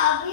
Bobby.